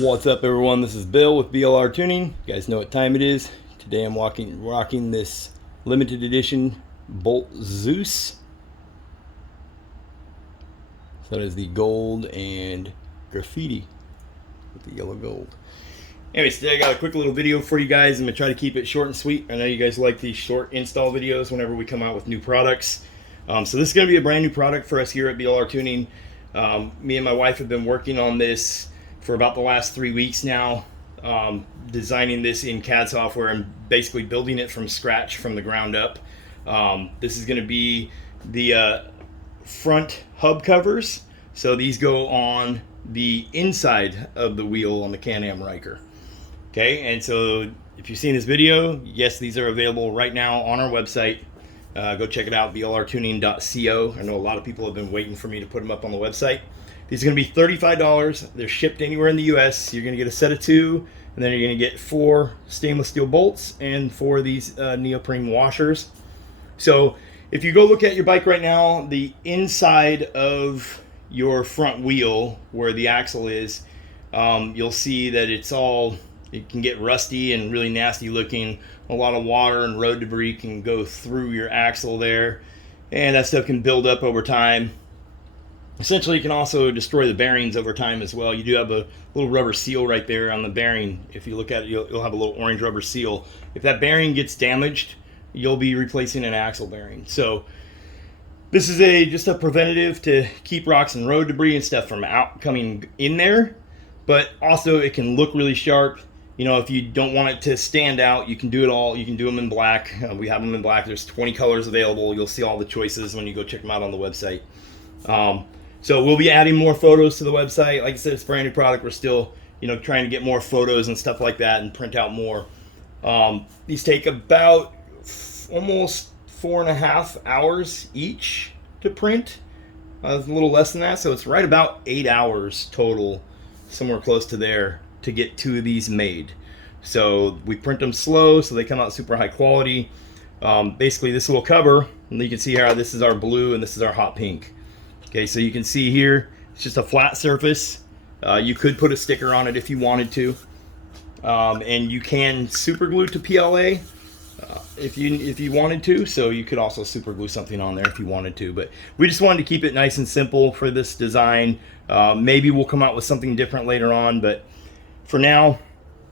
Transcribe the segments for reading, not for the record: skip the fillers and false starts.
What's up, everyone? This is Bill with BLR Tuning. You guys know what time it is. Today I'm rocking this limited edition Bolt Zeus. So that is the gold and graffiti with the yellow gold. Anyways, today I got a quick little video for you guys. I'm going to try to keep it short and sweet. I know you guys like these short install videos whenever we come out with new products. So this is going to be a brand new product for us here at BLR Tuning. Me and my wife have been working on this for about the last 3 weeks now, designing this in CAD software and basically building it from scratch, from the ground up. This is going to be the front hub covers. So these go on the inside of the wheel on the Can-Am Ryker. Okay, and so if you've seen this video, yes, these are available right now on our website. Go check it out, BLRTUNING.TECH. I know a lot of people have been waiting for me to put them up on the website. These are going to be $35. They're shipped anywhere in the US. You're going to get a set of 2, and then you're going to get 4 stainless steel bolts and 4 of these neoprene washers. So if you go look at your bike right now, the inside of your front wheel where the axle is, you'll see that it can get rusty and really nasty looking. A lot of water and road debris can go through your axle there, and that stuff can build up over time. Essentially, it can also destroy the bearings over time as well. You do have a little rubber seal right there on the bearing. If you look at it, you'll have a little orange rubber seal. If that bearing gets damaged, you'll be replacing an axle bearing. So this is just a preventative to keep rocks and road debris and stuff from coming in there, but also it can look really sharp. You know, if you don't want it to stand out, you can do it all. You can do them in black. We have them in black. There's 20 colors available. You'll see all the choices when you go check them out on the website. So we'll be adding more photos to the website. Like I said, it's a brand new product. We're still, trying to get more photos and stuff like that and print out more. These take about almost 4.5 hours each to print. A little less than that. So it's right about 8 hours total, somewhere close to there, to get 2 of these made. So we print them slow so they come out super high quality. Basically this little cover, and you can see here, this is our blue and this is our hot pink. Okay, so you can see here, it's just a flat surface. You could put a sticker on it if you wanted to. And you can super glue to PLA if you wanted to. So you could also super glue something on there if you wanted to. But we just wanted to keep it nice and simple for this design. Maybe we'll come out with something different later on, but for now,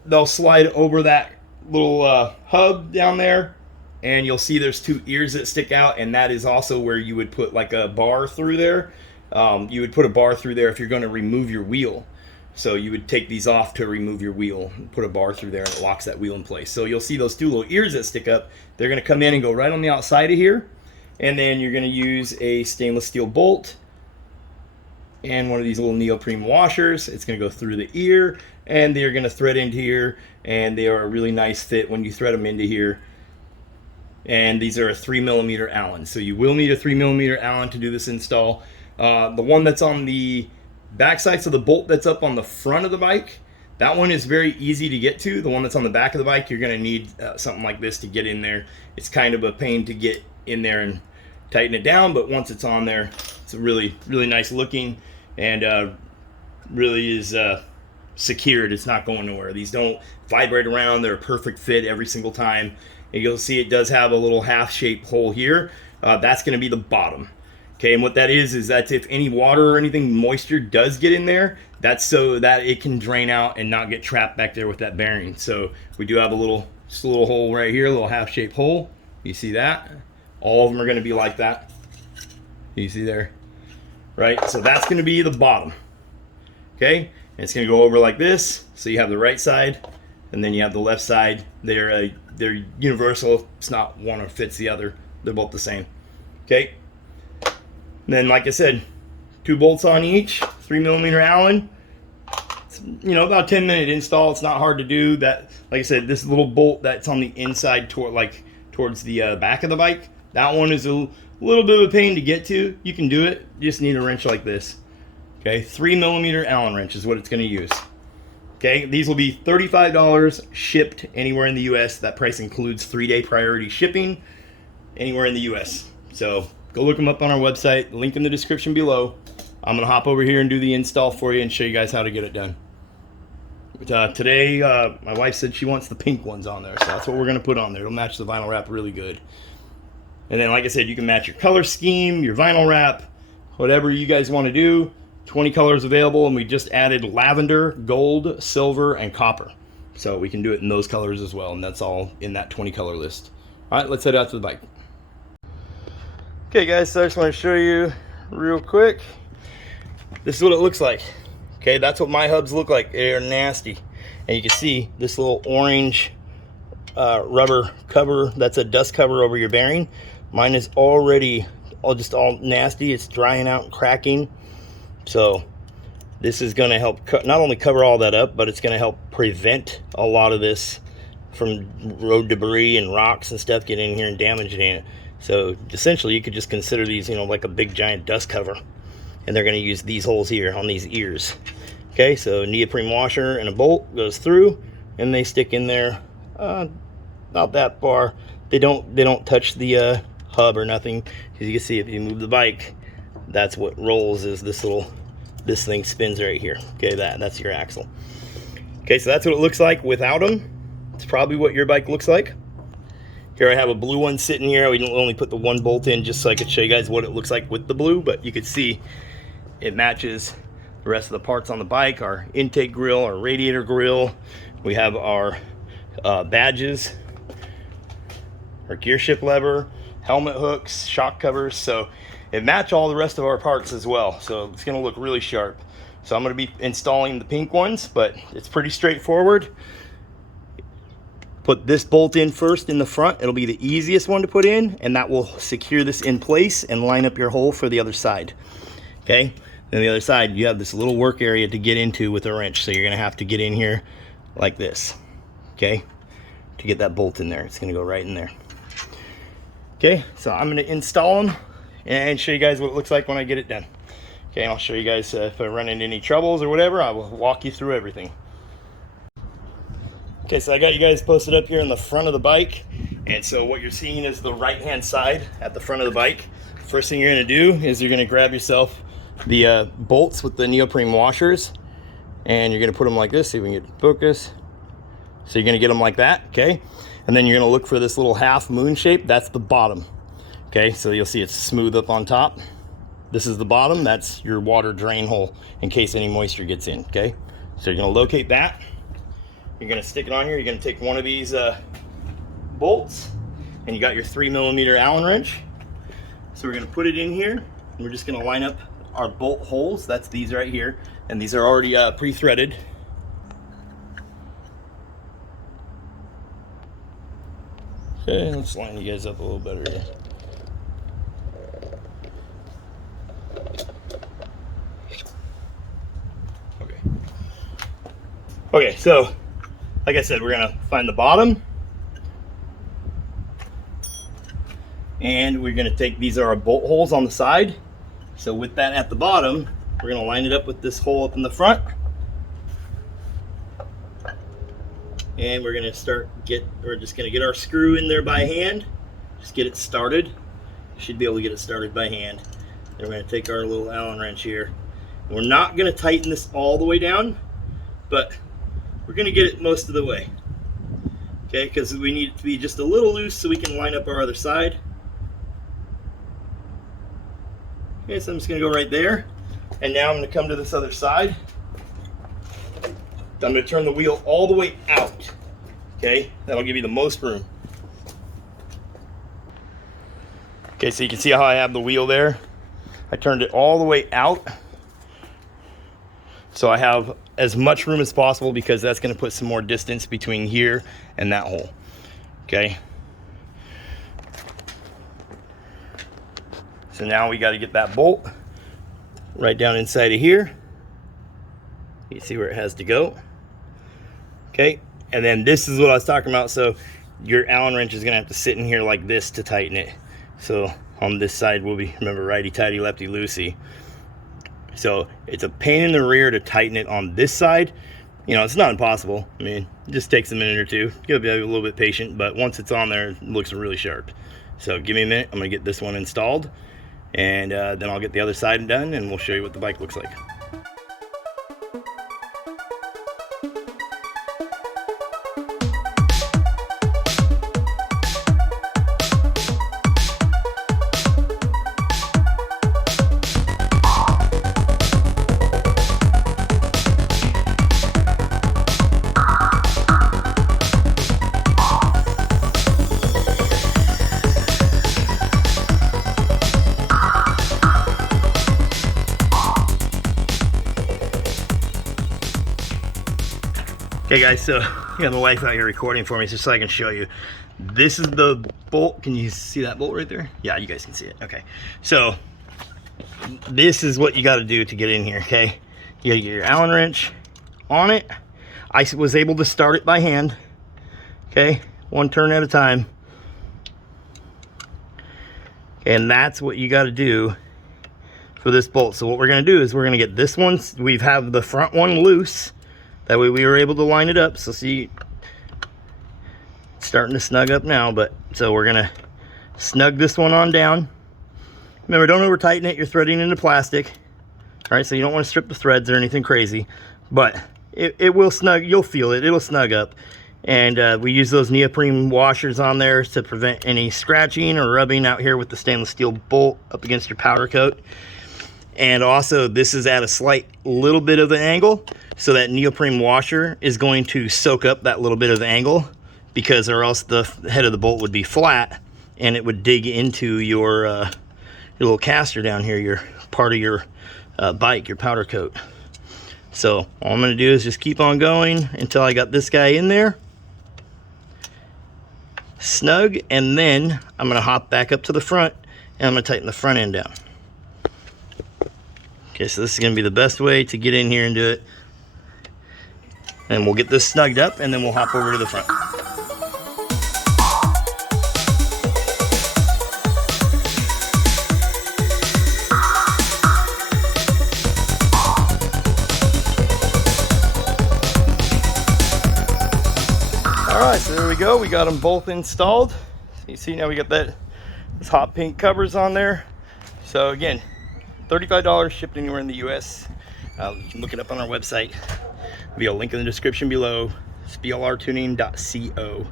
they'll slide over that little hub down there, and you'll see there's 2 ears that stick out, and that is also where you would put like a bar through there. You would put a bar through there if you're going to remove your wheel. So you would take these off to remove your wheel, put a bar through there, and it locks that wheel in place. So you'll see those 2 little ears that stick up. They're going to come in and go right on the outside of here, and then you're going to use a stainless steel bolt and one of these little neoprene washers. It's going to go through the ear, and they're going to thread into here, and they are a really nice fit when you thread them into here. And these are a 3mm Allen, so you will need a 3mm Allen to do this install. The one that's on the back side, so the bolt that's up on the front of the bike, that one is very easy to get to. The one that's on the back of the bike, you're going to need something like this to get in there. It's kind of a pain to get in there and tighten it down, but once it's on there, it's a really, really nice looking, and really is secured. It's not going nowhere. These don't vibrate around. They're a perfect fit every single time. And you'll see it does have a little half-shaped hole here. That's going to be the bottom. Okay, and what that is that's if any water or anything, moisture does get in there, that's so that it can drain out and not get trapped back there with that bearing. So we do have just a little hole right here, a little half-shaped hole. You see that? All of them are going to be like that. You see there? Right? So that's going to be the bottom. Okay? And it's going to go over like this. So you have the right side, and then you have the left side. They're universal. It's not one fits the other. They're both the same. Okay? And then, like I said, 2 bolts on each, 3mm Allen. It's, about a 10-minute install. It's not hard to do. That, like I said, this little bolt that's on the inside towards the back of the bike, that one is a little bit of a pain to get to. You can do it. You just need a wrench like this. Okay, 3mm Allen wrench is what it's going to use. Okay, these will be $35 shipped anywhere in the US. That price includes 3-day priority shipping anywhere in the US. So go look them up on our website, link in the description below. I'm going to hop over here and do the install for you and show you guys how to get it done. Today, my wife said she wants the pink ones on there, so that's what we're going to put on there. It'll match the vinyl wrap really good. And then, like I said, you can match your color scheme, your vinyl wrap, whatever you guys want to do. 20 colors available, and we just added lavender, gold, silver, and copper. So we can do it in those colors as well, and that's all in that 20 color list. All right, let's head out to the bike. Okay guys, so I just want to show you real quick. This is what it looks like. Okay, that's what my hubs look like. They're nasty. And you can see this little orange rubber cover, that's a dust cover over your bearing. Mine is already all nasty. It's drying out and cracking. So this is going to help not only cover all that up, but it's going to help prevent a lot of this from road debris and rocks and stuff getting in here and damaging it. So essentially you could just consider these, you know, like a big giant dust cover. And they're going to use these holes here on these ears. Okay, so neoprene washer and a bolt goes through, and they stick in there not that far. They don't touch the hub or nothing. As you can see, if you move the bike, that's what rolls, is this thing spins right here. Okay, that's your axle. Okay, so that's what it looks like without them. It's probably what your bike looks like. Here I have a blue one sitting here. We only put the one bolt in just so I could show you guys what it looks like with the blue, but you could see it matches the rest of the parts on the bike, our intake grill, our radiator grill. We have our badges, our gear shift lever, helmet hooks, shock covers. So it matches all the rest of our parts as well. So it's gonna look really sharp. So I'm gonna be installing the pink ones, but it's pretty straightforward. Put this bolt in first in the front. It'll be the easiest one to put in, and that will secure this in place and line up your hole for the other side. Okay, then the other side, you have this little work area to get into with a wrench. So you're gonna have to get in here like this, okay, to get that bolt in there. It's gonna go right in there. Okay, so I'm gonna install them and show you guys what it looks like when I get it done. Okay, and I'll show you guys if I run into any troubles or whatever, I will walk you through everything. Okay, so I got you guys posted up here in the front of the bike. And so what you're seeing is the right-hand side at the front of the bike. First thing you're gonna do is you're gonna grab yourself the bolts with the neoprene washers, and you're gonna put them like this, see if we can get focus. So you're gonna get them like that, okay? And then you're gonna look for this little half moon shape, that's the bottom. Okay, so you'll see it's smooth up on top. This is the bottom, that's your water drain hole in case any moisture gets in, okay? So you're gonna locate that. You're gonna stick it on here. You're gonna take one of these bolts, and you got your 3mm Allen wrench. So we're gonna put it in here, and we're just gonna line up our bolt holes. That's these right here, and these are already pre-threaded. Okay, let's line you guys up a little better here. Okay, so like I said, we're gonna find the bottom, and we're gonna take, these are our bolt holes on the side. So with that at the bottom, we're gonna line it up with this hole up in the front, and we're gonna we're just gonna get our screw in there by hand, just get it started. Should be able to get it started by hand. Then we're gonna take our little Allen wrench here. We're not gonna tighten this all the way down, but we're gonna get it most of the way. Okay, because we need it to be just a little loose so we can line up our other side. Okay, so I'm just gonna go right there. And now I'm gonna come to this other side. I'm gonna turn the wheel all the way out. Okay, that'll give you the most room. Okay, so you can see how I have the wheel there. I turned it all the way out. So I have as much room as possible because that's gonna put some more distance between here and that hole, okay? So now we gotta get that bolt right down inside of here. You see where it has to go, okay? And then this is what I was talking about. So your Allen wrench is gonna have to sit in here like this to tighten it. So on this side will be, remember, righty-tighty, lefty-loosey. So it's a pain in the rear to tighten it on this side. You know, it's not impossible. I mean, it just takes a minute or two. You gotta be a little bit patient, but once it's on there, it looks really sharp. So give me a minute, I'm gonna get this one installed, and then I'll get the other side done, and we'll show you what the bike looks like. Okay guys, so I got my wife out here recording for me just so I can show you. This is the bolt. Can you see that bolt right there? Yeah, you guys can see it. Okay, so this is what you got to do to get in here. Okay, you got to get your Allen wrench on it. I was able to start it by hand. Okay, one turn at a time. And that's what you got to do for this bolt. So what we're going to do is we're going to get this one. We have the front one loose. That way we were able to line it up. So see, it's starting to snug up now, but so we're gonna snug this one on down. Remember, don't over tighten it. You're threading into plastic. All right, so you don't want to strip the threads or anything crazy, but it will snug. You'll feel it. It'll snug up. And we use those neoprene washers on there to prevent any scratching or rubbing out here with the stainless steel bolt up against your powder coat. And also, this is at a slight little bit of an angle, so that neoprene washer is going to soak up that little bit of angle, because or else the head of the bolt would be flat and it would dig into your little caster down here, your part of your bike, your powder coat. So all I'm going to do is just keep on going until I got this guy in there snug, and then I'm going to hop back up to the front and I'm going to tighten the front end down. Okay, so this is going to be the best way to get in here and do it. And we'll get this snugged up and then we'll hop over to the front. All right, so there we go. We got them both installed. You see now we got those hot pink covers on there. So again, $35 shipped anywhere in the US. You can look it up on our website. There'll be a link in the description below. It's BLRTUNING.TECH.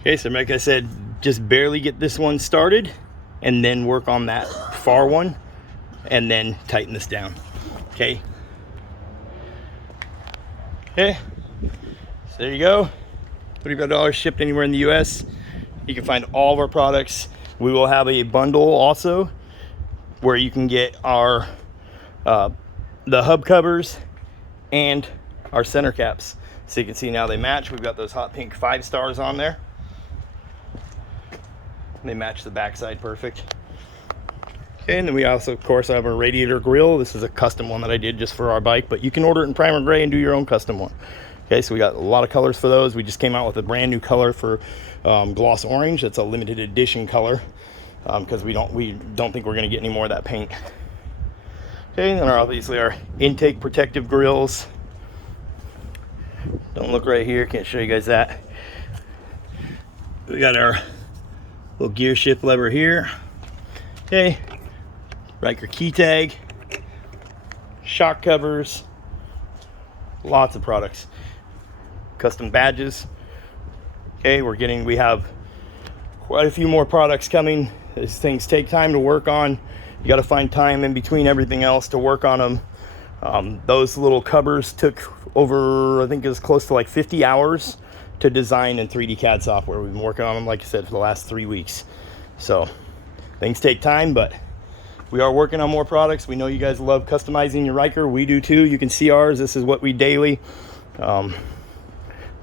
Okay, so like I said, just barely get this one started and then work on that far one and then tighten this down. Okay. Okay, so there you go. $35 shipped anywhere in the US. You can find all of our products. We will have a bundle also where you can get our the hub covers and our center caps. So you can see now they match. We've got those hot pink 5 stars on there. They match the backside perfect. Okay, and then we also, of course, have a radiator grill. This is a custom one that I did just for our bike, but you can order it in primer gray and do your own custom one. Okay, so we got a lot of colors for those. We just came out with a brand new color for gloss orange. It's a limited edition color because we don't think we're going to get any more of that paint. Okay, and then obviously our intake protective grills. Don't look right here, can't show you guys that. We got our little gear shift lever here. Okay, Ryker key tag, shock covers, lots of products. Custom badges. Okay, we have quite a few more products coming. These things take time to work on. You got to find time in between everything else to work on them. Those little covers took over, I think it was close to like 50 hours to design in 3D CAD software. We've been working on them, like I said, for the last 3 weeks. So things take time, but we are working on more products. We know you guys love customizing your Ryker. We do too. You can see ours. This is what we daily. My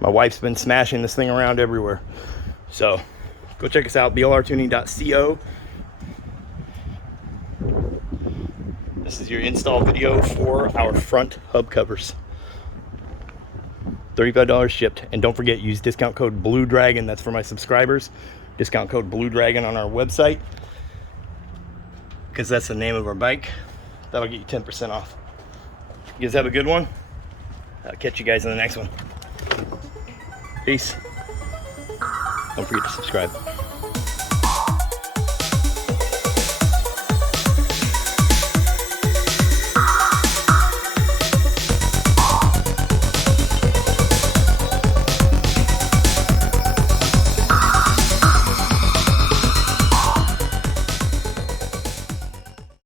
wife's been smashing this thing around everywhere. So go check us out, BLRTUNING.TECH. This is your install video for our front hub covers. $35 shipped. And don't forget, use discount code Blue Dragon. That's for my subscribers. Discount code Blue Dragon on our website, because that's the name of our bike. That'll get you 10% off. You guys have a good one. I'll catch you guys in the next one. Peace. Don't forget to subscribe.